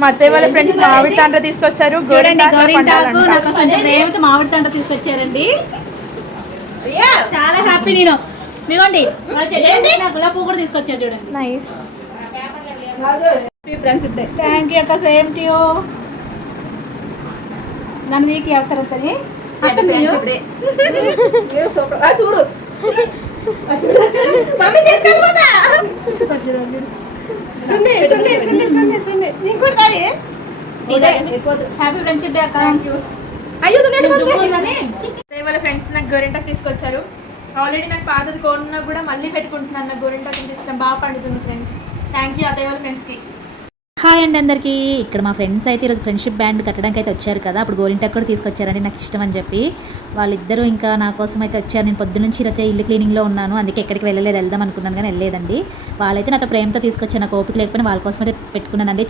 మా అత్తయ్య వాళ్ళ ఫ్రెండ్స్ మామిడి తాండ్ర తీసుకొచ్చారు. గోరింటాకు నాకు కొంచెం ప్రేమతో మామిడి తాండ్ర తీసుకొచ్చారండి. చాలా హ్యాపీ నేను. ఇదిగోండి గులాబీ పువ్వు కూడా తీసుకొచ్చారు చూడండి. నైస్. థ్యాంక్ యూ అక్క. Same to you. నన్ను నీకు ఎవరుతుంది చూడు హ్యాపీ ఫ్రెండ్షిప్ డే అక్క. వాళ్ళ ఫ్రెండ్స్ నాకు గోరింటాకు తీసుకొచ్చారు. ఆల్రెడీ నాకు పాతది కొన్నా కూడా మళ్ళీ పెట్టుకుంటున్నాను. నాకు గోరింటాకు ఇష్టం, బాగా పండుతుంది ఫ్రెండ్స్. థ్యాంక్ యూ అత్తయ్య వాళ్ళ ఫ్రెండ్స్కి. హాయ్ అండి అందరికీ. ఇక్కడ మా ఫ్రెండ్స్ అయితే ఈరోజు ఫ్రెండ్షిప్ బ్యాండ్ కట్టడానికి అయితే వచ్చారు కదా. అప్పుడు గోరింటాకు కూడా తీసుకొచ్చారండి, నాకు ఇష్టం అని చెప్పి. వాళ్ళిద్దరూ ఇంకా నా కోసం అయితే వచ్చారు. నేను పొద్దునుంచి అయితే ఇల్లు క్లీనింగ్లో ఉన్నాను, అందుకే ఎక్కడికి వెళ్ళలేదు. వెళ్దాం అనుకున్నాను కానీ వెళ్ళలేదండి. వాళ్ళైతే నాతో ప్రేమతో తీసుకొచ్చారు. నాకు ఓపిక లేకపోయినా వాళ్ళ కోసం అయితే పెట్టుకున్నానండి.